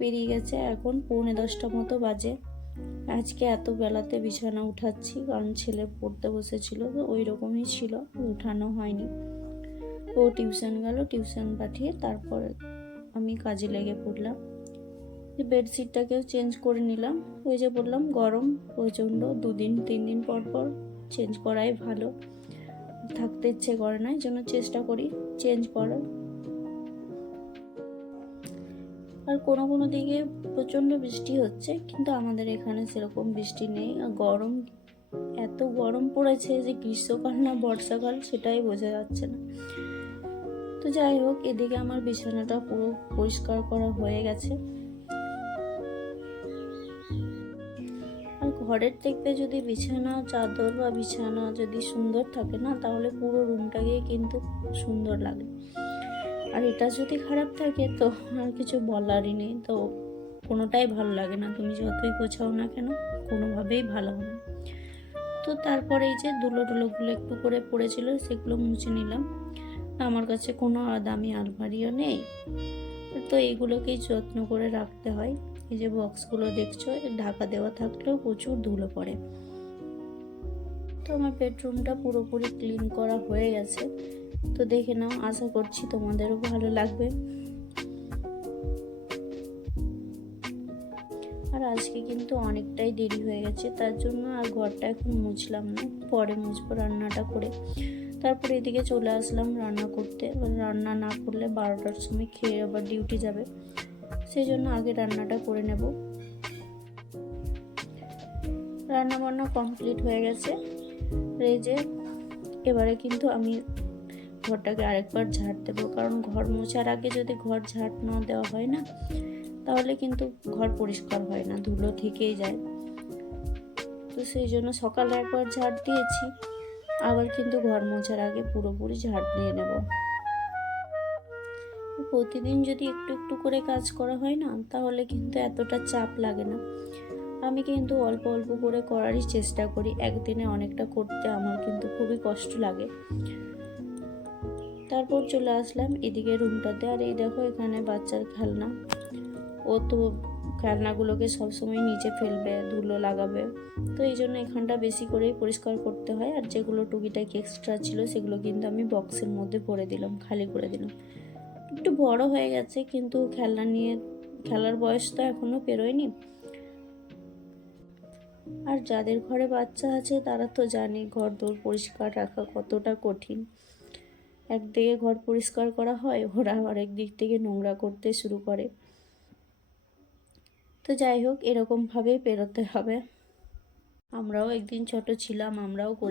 পেরিয়ে গেছে, এখন 9:45 মতো বাজে। আজকে এত বেলাতে বিছানা উঠাচ্ছি, কারণ ছেলে পড়তে বসেছিল, তো ওই রকমই ছিল, উঠানো হয়নি। ও টিউশন গেল, টিউশন পাঠিয়ে তারপর আমি কাজে লেগে পড়লাম। বেডশিটটাকেও চেঞ্জ করে নিলাম। ওই যে বললাম গরম প্রচণ্ড, 2-3 দিন পর পর চেঞ্জ করাই ভালো, থাকতে ইচ্ছে করে না, এই জন্য চেষ্টা করি চেঞ্জ করার। আর কোনো কোনো দিকে প্রচণ্ড বৃষ্টি হচ্ছে, কিন্তু আমাদের এখানে সেরকম বৃষ্টি নেই। আর গরম, এত গরম পড়েছে যে গ্রীষ্মকাল না বর্ষাকাল সেটাই বোঝা যাচ্ছে না। তো যাই হোক, এদিকে আমার বিছানাটা পুরো পরিষ্কার করা হয়ে গেছে। আর ঘরের দেখবে যদি বিছানা চাদর বা বিছানা যদি সুন্দর থাকে না, তাহলে পুরো রুমটাকে কিন্তু সুন্দর লাগে। আর এটা যদি খারাপ থাকে তো আর কিছু বলারই নেই, তো কোনোটাই ভালো লাগে না, তুমি যতই গোছাও না কেন কোনোভাবেই ভালো হবে না। তো তারপরে এই যে ধুলোগুলো একটু করে পড়েছিল, সেগুলো মুছে নিলাম। আমার কাছে কোনো দামি আলমারিও নেই, তো এইগুলোকেই যত্ন করে রাখতে হয়। এই যে বক্সগুলো দেখছো, ঢাকা দেওয়া থাকলেও প্রচুর ধুলো পড়ে। তো আমার বেডরুমটা পুরোপুরি ক্লিন করা হয়ে গেছে, তো দেখে নাও, আশা করছি তোমাদেরও ভালো লাগবে। আর আজকে কিন্তু অনেকটাই দেরি হয়ে গেছে, তার জন্য আর ঘরটা এখন মুছলাম না, পরে মুছবো রান্নাটা করে। তারপরে এদিকে চলে আসলাম রান্না করতে। রান্না না করলে 12টার সময় খেয়ে আবার ডিউটি যাবে, সেই জন্য আগে রান্নাটা করে নেব। রান্না বান্না কমপ্লিট হয়ে গেছে। এই যে এবারে কিন্তু আমি ঘরটাকে আরেকবার ঝাড় দেবো, কারণ ঘর মোছার আগে যদি ঘর ঝাড় না দেওয়া হয় না, তাহলে কিন্তু ঘর পরিষ্কার হয় না, ধুলো থেকেই যায়। তো সেই জন্য সকালে একবার ঝাড় দিয়েছি, আবার কিন্তু ঘর মোছার আগে পুরোপুরি ঝাড় দিয়ে নেব। প্রতিদিন যদি একটু একটু করে কাজ করা হয় না, তাহলে কিন্তু এতটা চাপ লাগে না। আমি কিন্তু অল্প অল্প করে করারই চেষ্টা করি, একদিনে অনেকটা করতে আমার কিন্তু খুবই কষ্ট লাগে। তারপর চলে আসলাম এদিকে রুমটাতে। আর এই দেখো, এখানে বাচ্চার খেলনা, ও তো খেলনাগুলোকে সবসময় নিচে ফেলবে, ধুলো লাগাবে, তো এই জন্য এখানটা বেশি করেই পরিষ্কার করতে হয়। আর যেগুলো টুকিটাকি এক্সট্রা ছিল সেগুলো কিন্তু আমি বক্সের মধ্যে ভরে দিলাম, খালি করে দিলাম। একটু বড় হয়ে গেছে, কিন্তু খেলনা নিয়ে খেলার বয়স তো এখনো পেরোয়নি। আর যাদের ঘরে বাচ্চা আছে তারা তো জানে ঘর দোর পরিষ্কার রাখা কতটা কঠিন। একদিকে ঘর পরিষ্কার করা হয়, ওরা আরেক দিক থেকে নোংরা করতে শুরু করে। তো যাই হোক, এরকমভাবেই পেরোতে হবে। আমরাও একদিন ছোট ছিলাম, আমরাও করে